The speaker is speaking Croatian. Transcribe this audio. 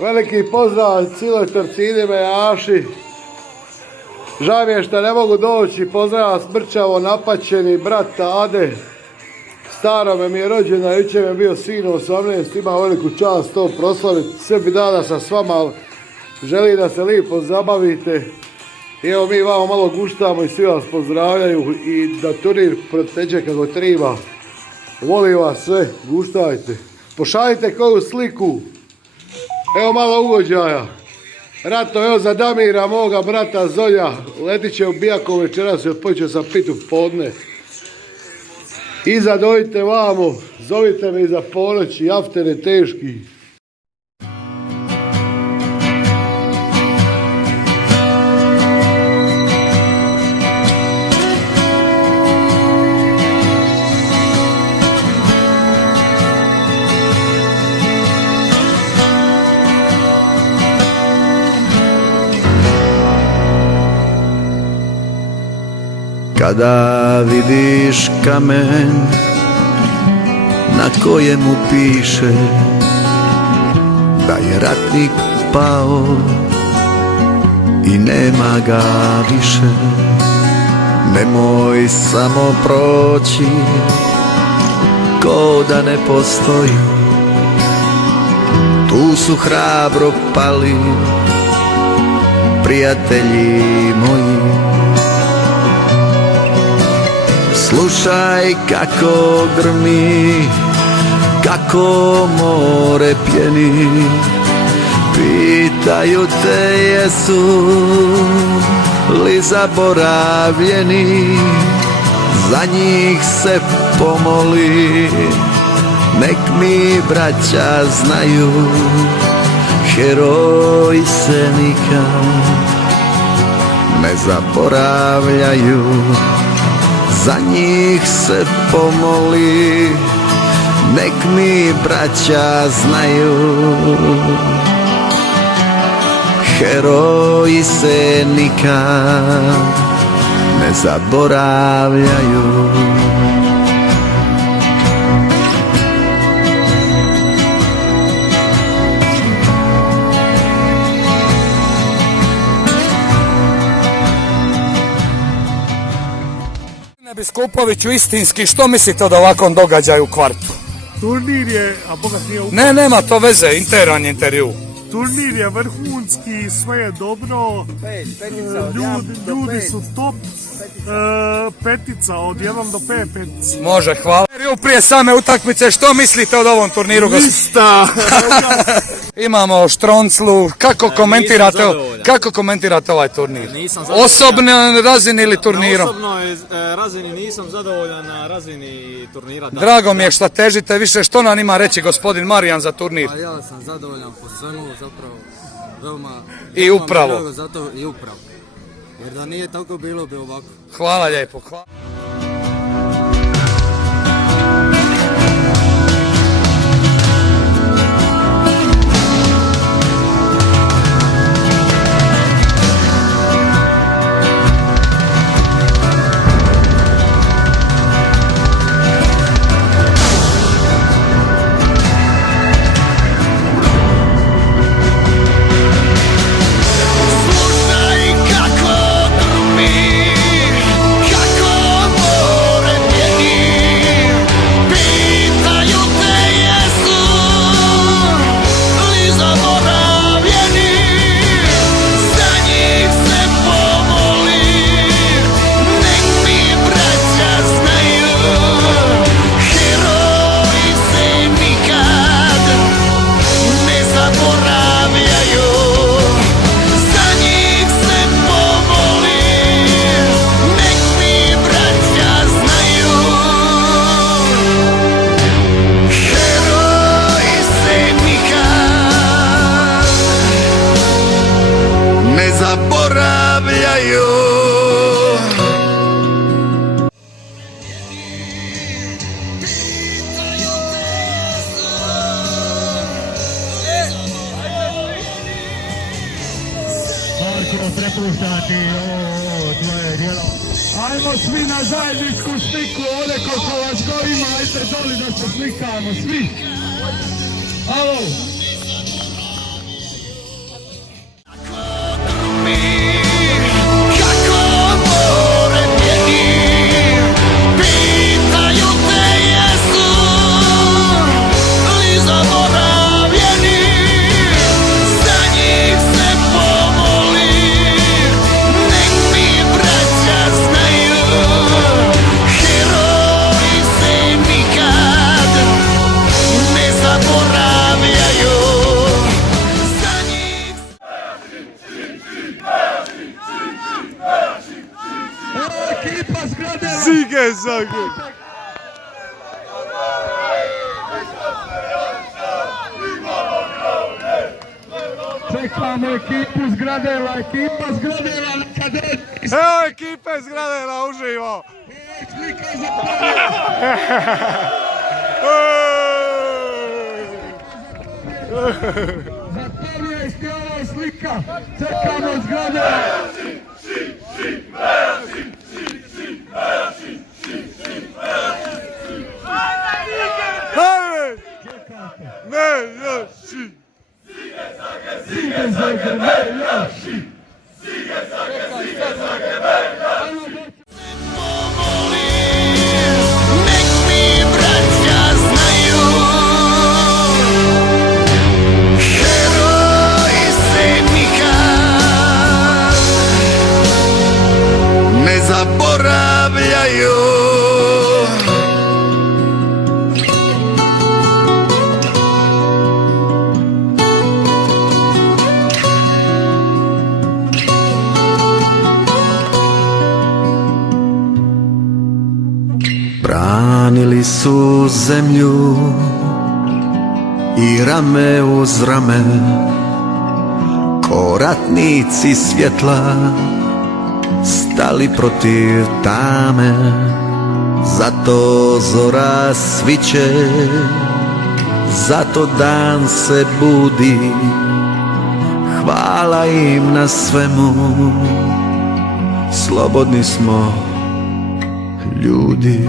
Veliki pozdrav cijeloj Torcidi Mejaši. Žao mi je što ne mogu doći, pozdrav smrčavo napaćeni brat Ade. Starome mi je rođena, jučer mi je bio sin 18, ima veliku čast to proslaviti. Sve bi dana sa s vama, želim da se lijepo zabavite. I evo mi vamo malo guštamo i svi vas pozdravljaju i da turnir proteče kako treba. Volim vas sve, guštajte. Pošaljite koju sliku. Evo malo ugođaja. Rato, evo za Damira, moga brata Zolja. Letit će u Bijakovo večeras i odpočeo sam pit u podne. Iza dojte vamo, zovite me iza ponoći, jaftene teški. Kada vidiš kamen na kojemu piše da je ratnik pao i nema ga više, nemoj samo proći ko da ne postoji. Tu su hrabro pali prijatelji moji. Slušaj kako grmi, kako more pjeni. Pitaju te jesu li zaboravljeni. Za njih se pomoli, nek mi braća znaju. Heroji se nikad ne zaboravljaju. Za njih se pomoli, nek mi braća znaju. Heroji se nikad ne zaboravljaju. Biskupoviću, istinski, što mislite od ovakvom događaju u kvartu? Turnir je, a bogat nije upao. Ne, nema to veze, interan je intervju. Turnir je vrhunski, sve je dobro, ljudi su top, petica, od 1 do 5 petica. Može, hvala. Prije same utakmice, što mislite od ovom turniru? Ništa! Imamo Štronclu, kako komentirate ovaj turnir? Osobno razini ili turnirom? Na osobnoj razini nisam zadovoljan, na razini turnira da. Drago mi je što težite više, što nam ima reći gospodin Marijan za turnir? Ja sam zadovoljan po svemu, zapravo veoma I upravo. Zato i upravo. Jer da nije tako bilo bi ovako. Hvala lijepo. Marko, prepuštati ovo tvoje djelo. Ajmo svi na zajedničku sliku, ovdje ko Kovačko ima, ajte doli da se slikamo, svi. Alo. Zagor. Čekamo ekipu zgradela, ekipa zgradela neka dođe. Evo ekipe iz Gradela uživo. Slika za Pavija. Za Pavija iskala slika. Čekamo zgradela. Hajde! Ne, još! Sige Zagor, ne još. Nek mi braća znaju, heroji se nikad ne zaboravljaju. Branili su zemlju i rame uz rame, ko ratnici svjetla stali protiv tame. Zato zora sviće, zato dan se budi, hvala im na svemu, slobodni smo ljudi.